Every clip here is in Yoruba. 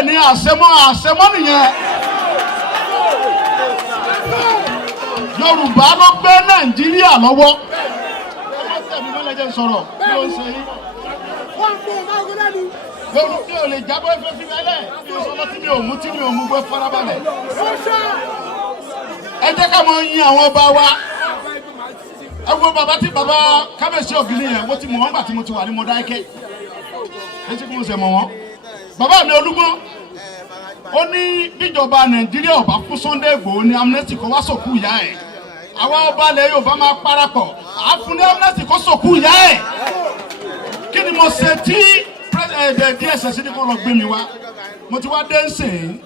pè ní àṣemọ́ nìyẹn. Yorùbá ló gbé Nàìjíríà lọ́wọ́. Sọ̀rọ̀ kí ló ń ṣe yín. Yorùbá ò lè jábọ́ ẹgbẹ́ fi mẹ́lẹ̀ kí o sọ lọ tí mi ò mú gbé farabalẹ̀. Ẹ jẹ́ ká mọ yin àwọn ọba wa. Ẹ wo bàbá Kábíyèsí Ògìní yẹn, mo ti mọ̀ wọ́n gbà tí mo ti wà ní Mọdákẹ́kẹ́. Ẹ ṣe kí mo ṣe mọ̀ wọ́n. Bàbá mi Olúgbọ́n ó ní bíjọba Nàìjíríà ọba fún Sunday Igboho ní amnesty kó wá sòkú ìyá ẹ̀. Àwa ọba ilẹ̀ Yorùbá máa parapọ̀ àfún ní amnesty kó sòkú ìyá ẹ̀. Kí ni mo ṣe tí DSS ní kó lọ gbé mi wá? Mo ti wá dé ń sìn.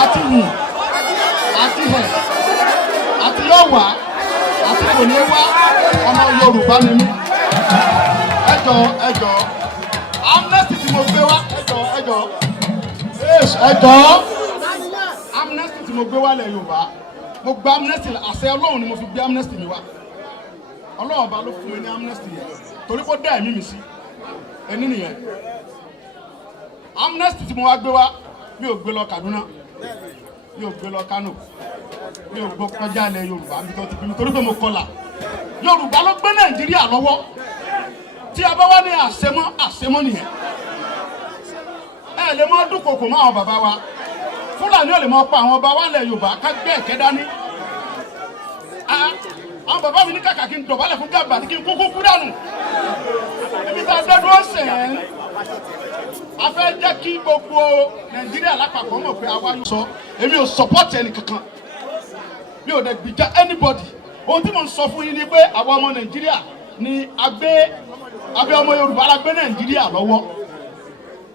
Àti wù àti hẹ̀ àti yóò wá àti kò ní wá ọmọ Yorùbá ni mí. Ẹ jọ̀ọ́ amnesty tí mo gbé wá ẹ jọ̀ọ́ amnesty tí mo gbé wá lẹ̀ Yorùbá mo gba amnesty àṣẹ Ọlọ́run ni mo fi gbé amnesty mi wá. Ọlọ́run ọba ló fún mi ní amnesty yẹn torí kó dá ẹ̀mí mi sí ẹni nìyẹn. Amnesty tí mo wá gbé wá mi ò gbé lọ Kaduna mi ò gbé lọ Kano mi ò gbọ́ kọjá ilẹ̀ Yorùbá mi tó ti bí mi torí pé mo kọlà. Yorùbá ló gbé Nàìjíríà lọ́wọ́. Tí a bá wá ní àṣemọ́ nìyẹn. Ẹ lè mọ dúnkòkò mọ́ àwọn bàbá wa. Fúlàní ò lè mọ pa àwọn ọba wa lẹ̀ Yorùbá ká gbé ẹ̀kẹ́ dání. Àwọn bàbá mi ní kàkà kí n dọ̀bálẹ̀ fún Gàmbàrí kí n kúkú dànù. Ibi tá a dọ́dún ọ̀sẹ̀ ẹ̀ a fẹ́ jẹ́ kí gbogbo Nàìjíríà lápapọ̀ mọ̀ pé àwa yóò sọ èmi ò support ẹni kankan. Mi ò dẹ̀ gbìjà anybody. Ohun tí mo ń sọ fún yín ni pé àwa ọmọ Nàìjíríà ni abẹ́ ọmọ Yorùbá la gbé Nàìjíríà lọ́wọ́.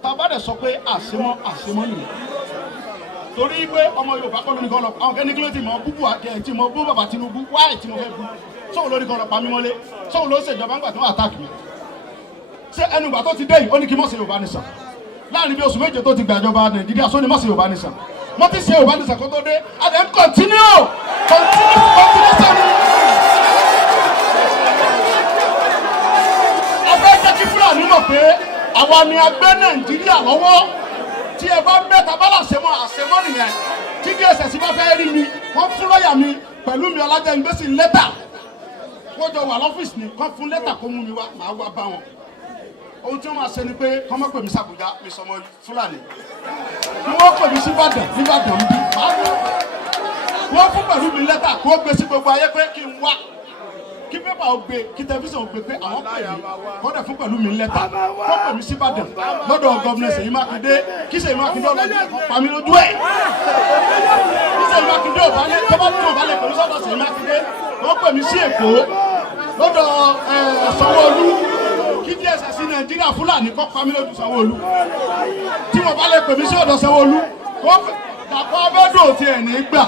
Tá a bá dẹ̀ sọ pé àṣemọ́ nìyẹn. Torí pé ọmọ Yorùbá kọ́ lórí kan lọ àwọn kẹ́ni kílódé mọ́ búbú àkẹ́ tí mo bú bàbá Tinubu wáyé tí mo fẹ́ bú sóhun lórí kan lọ pa mí mọ́lé sóhun ló ṣèjọba ńgbà tó àtàkì mi. Ṣé ẹnu ìgbà tó ti dé yìí ó ní kí mọ̀ sí Yorùbá nìsan láàrin bí oṣù méje tó ti gbàjọba Nàìjíríà sóni mọ̀ sí Yorùbá nìsan mo ti ṣe Yorùbá nìsan kó tó dé and then continue sẹ́ni. Ọbẹ̀ jẹ́ kí Fúlàní mọ̀ pé àwa ni a gbé Nàìjíríà lọ́wọ́. Tí ẹ bá ń bẹ́ tabala àṣemọ́ nìyẹn. Tí DSS bá fẹ́ rí mi wọ́n fún lọ́ọ̀yà mi pẹ̀lú mi Ọlájẹ́ngbésì lẹ́tà. Wọ́n jọ wà lọ́fíìsì ni kán fún lẹ́tà kó mú mi wá màá wá bá wọn. Ohun tí wọ́n máa ṣe ni pé kán má pè mí sàbújá mi sọmọ Fúlàní. Bí wọ́n pè mí sí Ìbàdàn bí wọ́n fún pẹ̀lú mi lẹ́tà kó gbé sí gbogbo ayé pé kí n wá. Kí pépà ó gbé kí tẹlifíṣàn ó gbé pé àwọn pè mí kó dẹ̀ fún pẹ̀lú mi lẹ́tà kó pè mí sí Ìbàdàn lọ́dọ̀ gọ́vnà Ṣèyí Mákindé kí Ṣèyí Mákindé ọlọ́dún kan pa mí lójú ẹ̀. Kí Ṣèyí Mákindé ọ̀bálẹ̀ tó bá tún ọ̀bálẹ̀ pẹ̀lú sọ́dọ̀ Ṣèyí Mákindé wọ́n pè mí sí Èkó lọ́dọ̀ Sanwó-Olú kí DSS Nàìjíríà Fúlàní kó pa mí lójú Sanwó-Olú. Tí wọ́n bá lè pè mí sí ọ̀dọ̀ Sanwó-Olú Dàpọ̀ Abíọ́dún ò tiẹ̀ ní gbà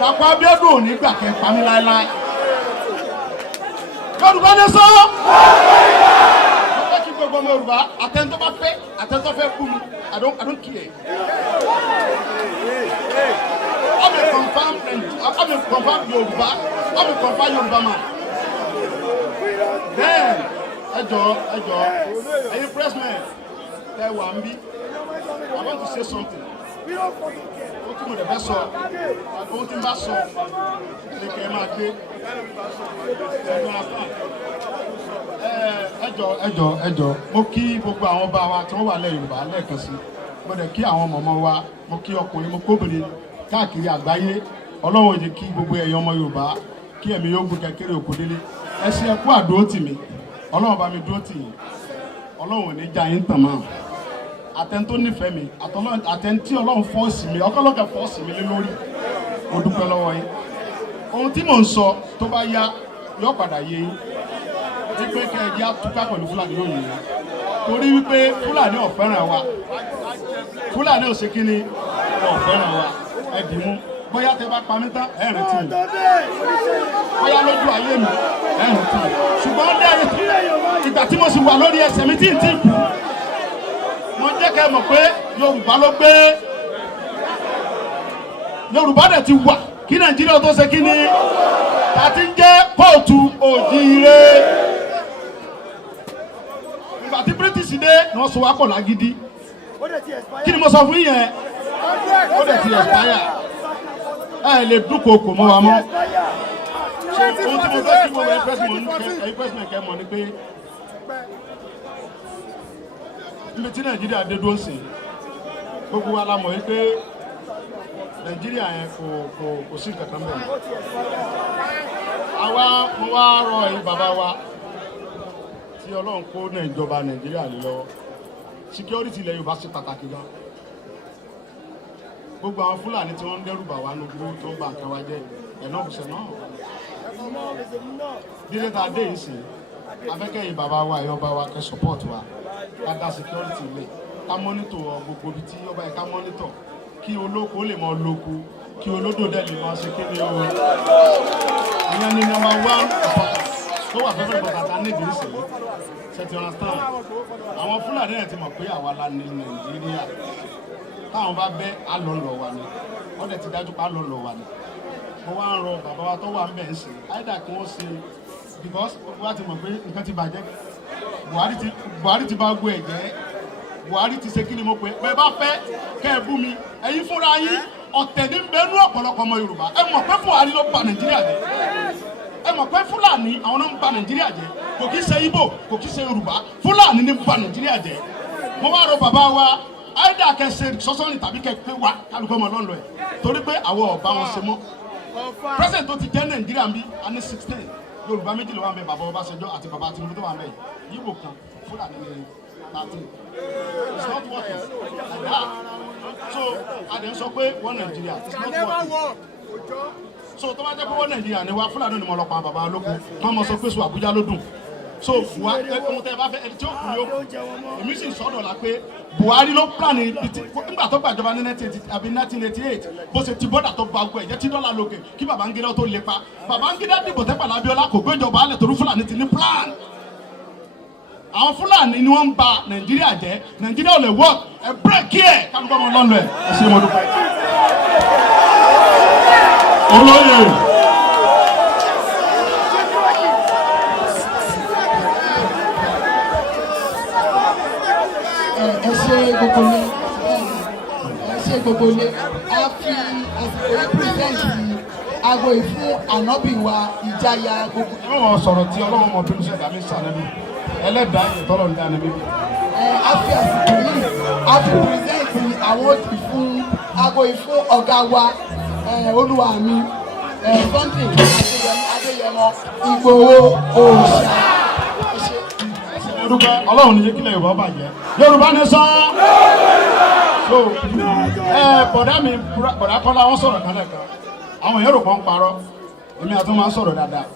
Dàpọ̀ Abíọ́dún ò ní gbà kẹ́ pa mí láéláé. Yorùbá ní sọ. Mo fẹ́ kí gbogbo ọmọ Yorùbá àtẹ̀ntọ́ bá fẹ́ àtẹ̀ntọ́ fẹ́ kú mi I don't care. I'm a confirmed Yorùbá. I'm a confirmed Yorùbá man. Then ẹ jọ̀ọ́ ẹ̀yin pressmen ẹ wà ń bí. I want to say something. Ó tún mo dẹ̀ fẹ́ sọ ohun tí n bá sọ ní kẹ́ ẹ máa gbé. Ẹ jọ̀ọ́ mo kí gbogbo àwọn ọba wa tí wọ́n wà lẹ́ Yorùbá lẹ́ẹ̀kan sí. Mo dẹ̀ kí àwọn mọ̀mọ́ wa mo kí ọkùnrin mo kóbìnrin káàkiri àgbáyé. Ọlọ́run ò jẹ́ kí gbogbo ẹ̀yàn ọmọ Yorùbá kí ẹ̀mí yóò gbé kékeré òkú délé. Ẹ ṣe ẹkú àdúró tì mí Ọlọ́run bá mi dúró tì yín Ọlọ́run ò ní já yín tàn máa àtẹ̀ntó nífẹ̀ẹ́ mi àtẹ̀ntí Ọlọ́run fọ́ọ̀sì mi ọkọlọ́kẹ́ fọ́ọ̀sì mi lé lórí mo dúpẹ́ lọ́wọ́ yín. Ohun tí mò ń sọ tó bá yá yóò padà yé yín wípé kẹ́ẹ̀dí àtúkà pẹ̀lú Fúlàní yóò yé yín torí wípé Fúlàní ò fẹ́ràn wa Fúlàní ò ṣe kí ni ò fẹ́ràn wa ẹ dì mú bóyá tẹ bá pa mí tán ẹ rántí mi bóyá lójú ayé mi ẹ rántí mi ṣùgbọ́n ó dé ayé ìgbà tí mo sì wà lórí ẹsẹ̀ mi tí n tí kú mo jẹ́ kẹ́ mọ̀ pé Yorùbá ló gbé Yorùbá dẹ̀ ti wà kí Nàìjíríà tó ṣe kí ni àti ń jẹ́ kóòtù òjíire. wọ́n so wá pọ̀ lágídí kí ni mo sọ fún yẹn ó dẹ̀ ti expire ẹ lè dúnkòokò mọ́ wa mọ́ so ohun tí mo fẹ́ kí mo wọ expressment kẹ́ mọ̀ ni pé níbi tí Nàìjíríà dé dúró sí gbogbo wa la mọ̀ yìí pé Nàìjíríà yẹn kò sí nǹkan kan bẹ́ẹ̀ mo wá rọ ẹ̀yin bàbá wa tí Ọlọ́run kó ìjọba Nàìjíríà lé lọ́wọ́ security ilẹ̀ Yorùbá ṣe pàtàkì gan gbogbo àwọn Fúlàní tí wọ́n ń dẹ́rù bà wá lójú tó ń ba nǹkan wa jẹ́ ẹ̀nà òṣè náà dídé tá a dé yìí sí afẹ́kẹ́yìn bàbá wa ẹ̀yọ́ bá wa kẹ́ support wa ká dá security ilẹ̀ ká monitor gbogbo ibi tí ọba yẹ ká monitor kí olóko lè mọ lóko kí olódò dẹ̀ lè mọ ṣe kéde o ìyẹn ni number one tó wà fẹ́fẹ́ bàtà nídìí ìṣẹ̀lẹ̀ ṣètì understand àwọn Fúlàní náà ti mọ̀ pé àwa la ní Nàìjíríà táwọn bá bẹ́ alọ́lọ́ wa ni wọ́n dẹ̀ ti dájú pé alọ́lọ́ wa ni mo wá ń rọ bàbá wa tó wà ń bẹ̀ ń sìn áìdá kí wọ́n ṣe because wọ́n ti mọ̀ pé nǹkan ti bàjẹ́ Buhari ti bá gbọ́ ẹ̀ jẹ́ Buhari ti ṣe kí ni mo pè bẹ́ẹ̀ bá fẹ́ kẹ́ ẹ bú mi ẹ̀yin fúnra yín ọ̀tẹ̀ ní bẹ́ẹ̀ nú ọ̀pọ̀lọpọ̀ ọmọ Yorùbá ẹ mọ̀ pé Buhari ló bà Nàìjíríà jẹ́ ẹ mọ̀ pé Fúlàní àwọn náà ń bà Nàìjíríà jẹ́ kò kí ṣe Ìgbò kò kí ṣe Yorùbá Fúlàní ní bà Nàìjíríà jẹ́ mo wá rọ bàbá wa àìdá kẹsẹ̀ sọ́sọ́nì tàbí kẹpẹ́ wa kálukọ́ ọmọ lọ́nlọ́ ẹ̀ torí pé àwọn ọba wọn ṣe mọ́ president tó ti jẹ́ Nàìjíríà ń bí a ní 16 Yorùbá méjì ló wà ń bẹ bàbá Ọbásanjọ́ àti bàbá Tinubu tó wà ń bẹ Ìgbò kan Fúlàní ní 13 it's not working like that so adé sọ pé wọ́n Nàìjíríà it's not working so tó bá jẹ́ pé wọ́n Nàìjíríà ni wa Fúlàní ni mo lọ pa bàbá olóko wọ́n mọ̀ sọ pé sùn Àbújá ló dùn so Buhari ohun tẹ́ ẹ bá fẹ́ ẹni tí ó kù yóò èmi sì sọ́dọ̀ la pé Buhari ló plan nígbà tó gbàjọba ní 1988 bó ṣe ti bọ́dà tó gba ọgbẹ́ ẹ̀jẹ̀ tí dọ́là lókè kí Babangida tó lépa Babangida dìbò tẹ́pàlà Abíọ́lá kò gbéjọba alẹ̀ torí Fúlàní ti ní plan àwọn Fúlàní ni wọ́n ń ba Nàìjíríà jẹ́ Nàìjíríà ò lè work ẹ bírèkì ẹ̀ kálukọ́ ọmọ lọ́nà ẹ̀ ẹ ṣe mo dúpẹ́. olóyè. Ẹ ṣe gbogbo ilé a fi àsìkò represent aago ìfún ànábì wa ìjayà gbogbo. wọ́n sọ̀rọ̀ tí Ọlọ́run mọ̀ bínú sẹ́dá mi sànẹ́bí ẹlẹ́dàá ìtọ́lọ̀ ń dá níbí. A fi àsìkò yìí a fi present àwọn ìfún aago ìfún ọ̀gá wa olúwa mi Sunday Adéyẹmọ Ìgbòho òòṣà. Ọlọ́run ní jẹ́ kílẹ̀ Yorùbá bàjẹ́ Yorùbá ní sán so bọ̀dá Kọ́lá wọ́n sọ̀rọ̀ kan lẹ́ẹ̀kan àwọn èèyàn rò kàn ń parọ́ èmi àti wọn máa ń sọ̀rọ̀ dáadáa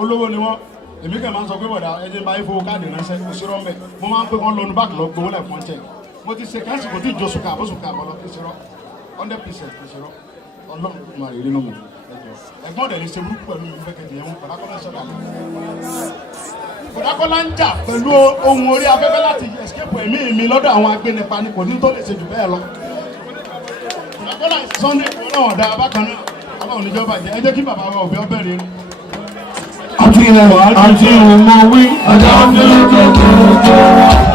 olówó ni wọ́n èmi kàn máa ń sọ pé bọ̀dá ẹjẹ́ bá ifowó káàdì ránṣẹ́ kò sí rọ́ọ̀mẹ̀ mo máa ń pè wọ́n lọ́nu báàkì lọ gbowó lẹ̀ fún ọ́nṣẹ́ mo ti ṣe kẹ́sì kò tí ì josùkà àbóṣùkà àbọ̀lọ́ kí ṣe rọ́ 100% kì í ṣe rọ́ Ọlọ́run máa rí nínú mi ẹ̀gbọ́n rẹ̀ lè ṣe burúkú pẹ̀lú ìfẹ́kẹ̀dì ẹ̀wọ̀n bọ̀dá Kọ́lá sọ̀rọ̀ Bọ̀dá Kọ́lá ń jà pẹ̀lú ohun orí afẹ́fẹ́ láti escape ẹ̀mí mi lọ́dọ̀ àwọn agbẹnipa ni kò ní tó lè ṣe jù bẹ́ẹ̀ lọ. Bọ̀dá Kọ́lá Sunday ìwọ̀n ọ̀dà abákan náà Ọlọ́run níjọba jẹ́ ẹ jẹ́ kí bàbá wa òbí ọbẹ̀ rẹ̀. àti ìmọ̀ wí ọ̀dà ọ̀gbìn lókè tó.